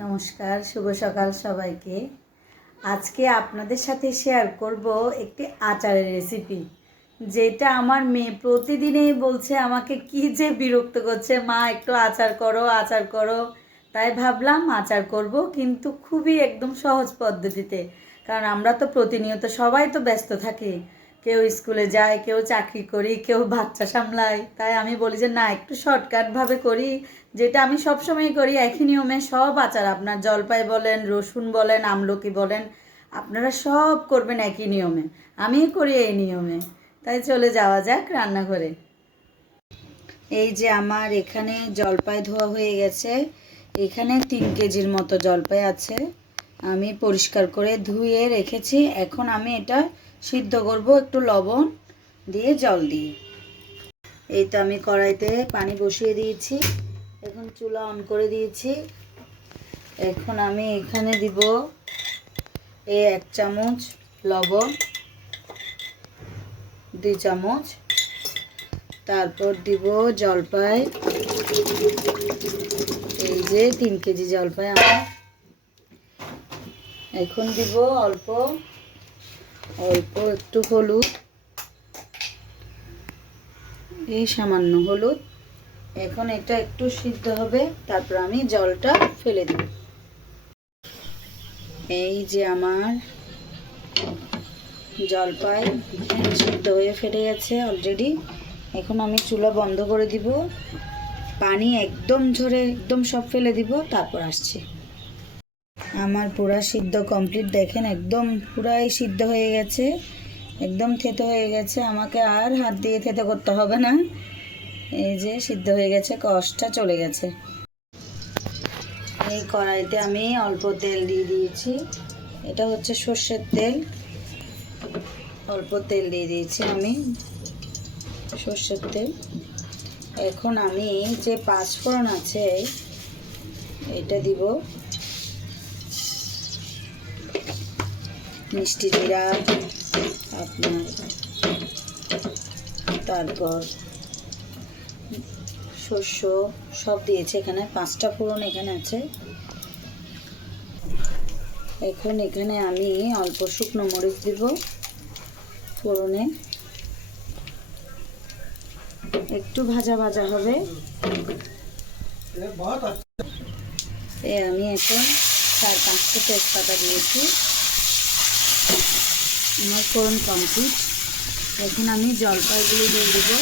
নমস্কার, শুভ সকাল সবাইকে। আজকে আপনাদের সাথে শেয়ার করব একটি আচারের রেসিপি যেটা আমার মেয়ে প্রতিদিনই বলছে আমাকে কি যে বিরক্ত করছে, মা, একটু আচার করো আচার করো। তাই ভাবলাম আচার করব, কিন্তু খুবই একদম সহজ পদ্ধতিতে, কারণ আমরা তো প্রতিনিয়ত সবাই তো ব্যস্ত থাকি। কেউ স্কুলে যায়, কেউ চাকরি করি, কেউ বাচ্চা সামলায়। তাই আমি বলি যে, না, একটু শর্টকাটভাবে করি, যেটা আমি সবসময় করি। একই নিয়মে সব আচার আপনার জলপাই বলেন, রসুন বলেন, আমলকি বলেন, আপনারা সব করবেন একই নিয়মে। আমি করি এই নিয়মে। তাই চলে যাওয়া যাক রান্নাঘরে। এই যে আমার এখানে জলপাই ধোয়া হয়ে গেছে। এখানে তিন কেজির মতো জলপাই আছে। আমি পরিষ্কার করে ধুয়ে রেখেছি। এখন আমি এটা সিদ্ধ করব একটু লবণ দিয়ে জল দিয়ে। এই তো আমি কড়াইতে পানি বসিয়ে দিয়েছি। এখন চুলা অন করে দিয়েছি। এখন আমি এখানে দিব এই এক চামচ লবণ, দুই চামচ। তারপর দিব জলপাই। এই যে তিন কেজি জলপাই আমার। এখন দিব অল্প অল্প একটু হলুদ। এই সামান্য হলুদ। এখন এটা একটু সিদ্ধ হবে, তারপর আমি জলটা ফেলে দেব। এই যে আমার জলপাই সিদ্ধ হয়ে ফেটে গেছে অলরেডি এখন আমি চুলা বন্ধ করে দিব। পানি একদম ঝরে, একদম সব ফেলে দিব, তারপর আসছি। আমার পুরা সিদ্ধ কমপ্লিট দেখেন, একদম পুরাই সিদ্ধ হয়ে গেছে, একদম থেতো হয়ে গেছে। আমাকে আর হাত দিয়ে থেতো করতে হবে না। এই যে সিদ্ধ হয়ে গেছে কষটা চলে গেছে। এই কড়াইতে আমি অল্প তেল দিয়ে দিয়েছি। এটা হচ্ছে সর্ষের তেল। অল্প তেল দিয়ে দিয়েছি আমি সর্ষের তেল। এখন আমি যে পাঁচফোড়ন আছে, এটা দিব মিষ্টি জিরা আপনার তারপর শস্য সব দিয়েছে এখানে, পাঁচটা ফোড়ন এখানে আছে। এখন এখানে আমি অল্প শুকনো মরিচ দিব ফোড়নে। একটু ভাজা ভাজা হবে। এ আমি এখন চার পাঁচটা তেজপাতা দিয়েছি। আমার ফোড়ন কমপ্লিট। এখন আমি জলপাইগুলি দিয়ে দেবো।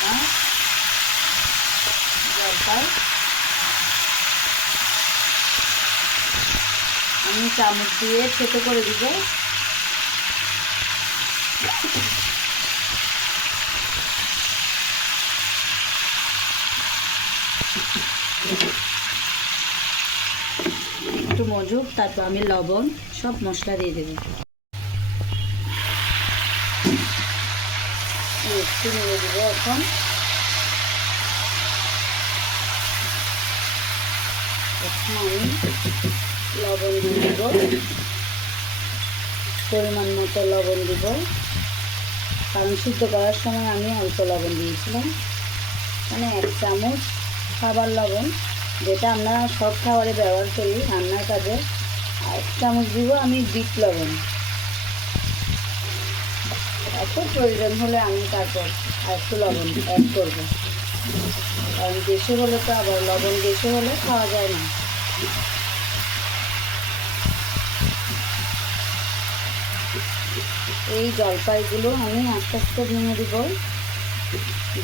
আমার জলপাই। আমি চামচ দিয়ে ছোটো করে দিব একটু মজুক তারপর আমি লবণ, সব মশলা দিয়ে দেবো। একটু নেড়ে দেবো এখন। এখন আমি লবণ দিয়ে দেব। পরিমাণ মতো লবণ দিব। কারণ সিদ্ধ করার সময় আমি অল্প লবণ দিয়েছিলাম। মানে এক চামচ খাবার লবণ। যেটা আমরা সব খাবারে ব্যবহার করি রান্নার কাজে। আর এক চামচ দিব আমি বিট লবণ। এত প্রয়োজন হলে আমি তারপর একটু লবণ অ্যাড করব। কারণ বেশি হলে তো আবার লবণ বেশি হলে খাওয়া যায় না। এই জলপাইগুলো আমি আস্তে আস্তে ভেঙে দিব।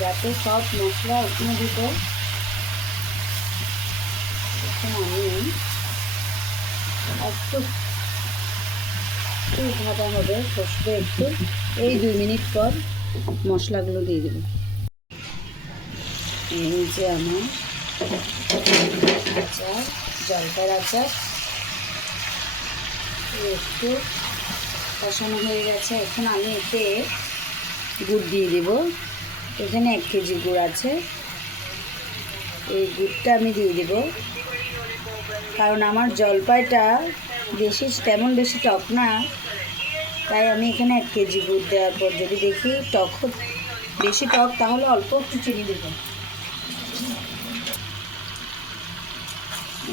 যাতে সব মশলা ওখানে দিব এখন আমি একটু একটু ভাজা হবে কষবে একটু। এই দুই মিনিট পর মশলাগুলো দিয়ে দেবো। এই যে আমার আচার, জলপাইয়ের আচার। একটু কষানো হয়ে গেছে। এখন আমি এতে গুড় দিয়ে দেব। এখানে এক কেজি গুড় আছে। এই গুড়টা আমি দিয়ে দেব। কারণ আমার জলপাইটা বেশি, তেমন বেশি টক না। তাই আমি এখানে এক কেজি গুড় দেওয়ার পর যদি দেখি টক বেশি টক, তাহলে অল্প একটু চিনি দেবো।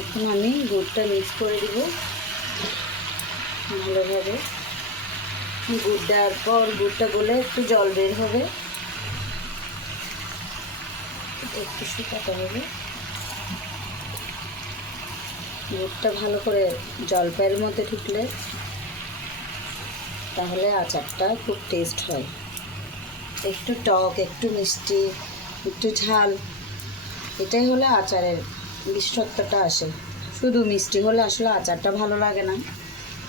এখন আমি গুড়টা মিক্স করে দিব ভালোভাবে। গুড় দেওয়ার পর গুড়টা গলে একটু জল বের হবে। একটু শুকাতে হবে। গুড়টা ভালো করে জলপাইয়ের মধ্যে ঢুকলে তাহলে আচারটা খুব টেস্ট হয়। একটু টক, একটু মিষ্টি, একটু ঝাল, এটাই হলে আচারের বিশেষত্বটা আসে। শুধু মিষ্টি হলে আসলে আচারটা ভালো লাগে না।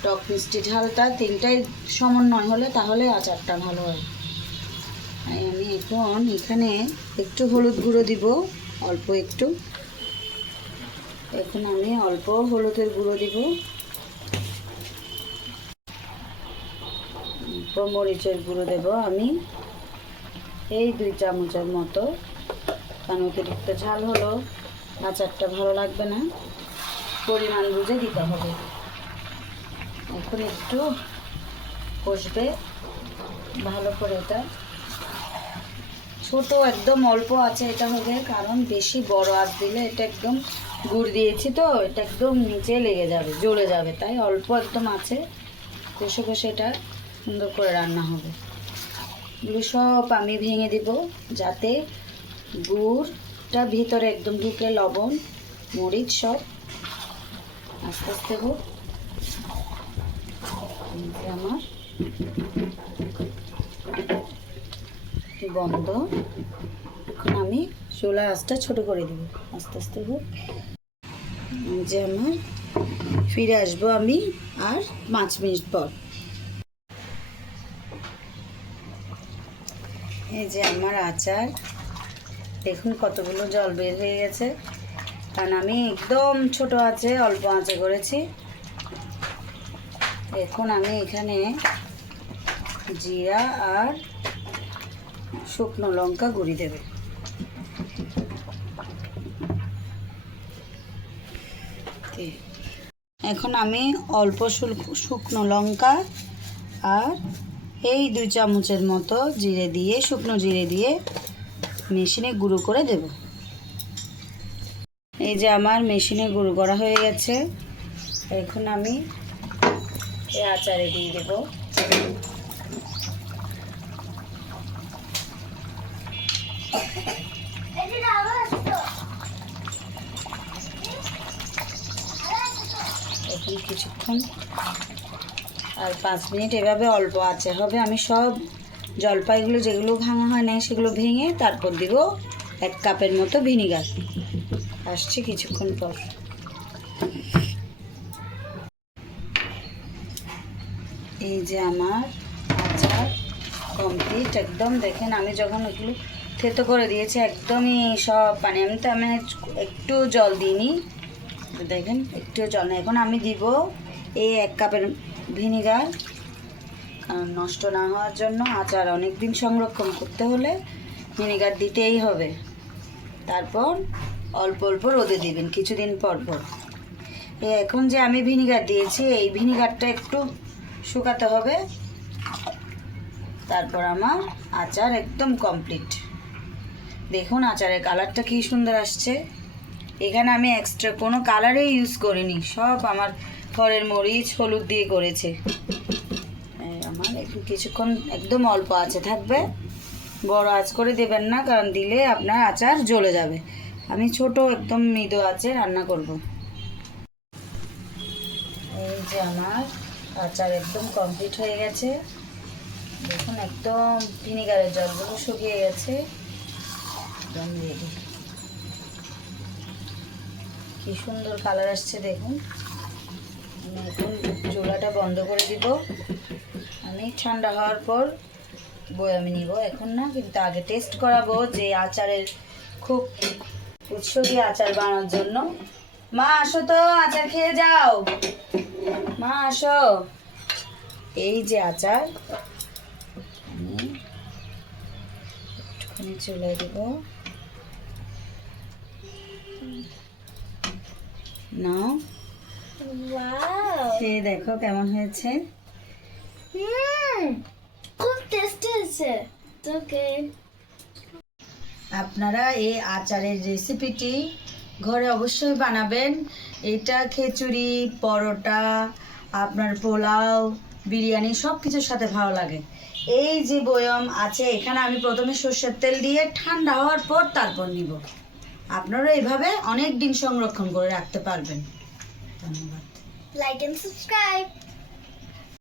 টক, মিষ্টি, ঝালটা তিনটাই সমন্বয় হলে তাহলে আচারটা ভালো হয়। আমি এখন এখানে একটু হলুদ গুঁড়ো দিব, অল্প একটু। এখন আমি অল্প হলুদের গুঁড়ো দিব। অল্প মরিচের গুঁড়ো দেব আমি। এই দুই চামচের মতো। কারণ অতিরিক্ত ঝাল হলো, আচারটা ভালো লাগবে না। পরিমাণ বুঝে দিতে হবে। এখন একটু কষবে, ভালো করে এটা। ছোট একদম অল্প আছে এটা হবে, কারণ বেশি বড় আঁচ দিলে এটা একদম গুড় দিয়েছি তো, এটা একদম নিচে লেগে যাবে, জ্বলে যাবে, তাই অল্প একদম আছে। কষে কষে এটা সুন্দর করে রান্না হবে। এগুলো সব আমি ভেঙে দিব, যাতে গুড়টা ভিতরে একদম ঢুকে লবণ, মরিচ সব, আস্তে আস্তে হোক। আমার বন্ধ এখন আমি চুলার আঁচটা ছোট করে দিব, আস্তে আস্তে হোক। যে আমার ফিরে আসব আমি আর পাঁচ মিনিট পর। এই যে আমার আচার। দেখুন কতগুলো জল বের হয়ে গেছে। কারণ আমি একদম ছোট আছে, অল্প আঁচে করেছি। এখন আমি এখানে জিরা আর শুকনো লঙ্কা গুঁড়ি দেবে। এখন আমি অল্প শুকনো লঙ্কা আর এই দুই চামচের মতো জিরে দিয়ে, শুকনো জিরে দিয়ে মেশিনে গুঁড়ো করে দেব। এই যে আমার মেশিনে গুঁড়ো করা হয়ে গেছে। এখন আমি আচারে দিয়ে দেব এখন কিছুক্ষণ। আর পাঁচ মিনিট এভাবে অল্প আছে। হবে আমি সব জলপাইগুলো যেগুলো ভাঙা হয় নাই সেগুলো ভেঙে তারপর দিব এক কাপের মতো ভিনিগার। আসছে কিছুক্ষণ পর। এই যে আমার আচার কমপ্লিট একদম দেখেন, আমি যখন এগুলো থেতো করে দিয়েছি, একদমই সব পানি আমি তো আমি একটু জল দিইনি। দেখেন, একটু জল নেই। এখন আমি দিব এই এক কাপের ভিনিগার। কারণ নষ্ট না হওয়ার জন্য আচার অনেক দিন সংরক্ষণ করতে হলে ভিনিগার দিতেই হবে। তারপর অল্প অল্প রোদে দিবেন, কিছুদিন পর পর। এখন যে আমি ভিনিগার দিয়েছি, এই ভিনিগারটা একটু শুকাতে হবে। তারপর আমার আচার একদম কমপ্লিট। দেখুন আচারের কালারটা কি সুন্দর আসছে। এখানে আমি এক্সট্রা কোনো কালারই ইউজ করিনি, সব আমার ফলের মরিচ, হলুদ দিয়ে করেছে। আমার একটু কিছুক্ষণ একদম অল্প আছে, থাকবে? বড় আঁচ করে দেবেন না, কারণ দিলে আপনার আচার জ্বলে যাবে। আমি ছোট একদম মৃদু আছে রান্না করব। এই যে আমার আচার একদম কমপ্লিট হয়ে গেছে। দেখুন, একদম ভিনিগারের জলগুলো শুকিয়ে গেছে। একদম রেডি কি সুন্দর কালার আসছে দেখুন। এখন চুলাটা বন্ধ করে দিব। আমি ঠান্ডা হওয়ার পর বই আমি নিব। এখন না কিন্তু আগে টেস্ট করাবো যে আচারের খুব উৎসবী আচার বানানোর জন্য। মা, আসো তো, আচার খেয়ে যাও। মা, আসো। এই যে আচার, আমি চুলায় দেব। নাও. খেয়ে দেখো কেমন হয়েছে। খুব টেস্টি হয়েছে। ওকে আপনারা এই আচারের রেসিপিটি ঘরে অবশ্যই বানাবেন। এটা খিচুড়ি পরোটা আপনার পোলাও বিরিয়ানি সব কিছুর সাথে ভালো লাগে। এই যে বয়ম আছে এখানে আমি প্রথমে সর্ষের তেল দিয়ে ঠান্ডা হওয়ার পর তারপর নিব। আপনারা এভাবে অনেক দিন সংরক্ষণ করে রাখতে পারবেন। ধন্যবাদ। Like and subscribe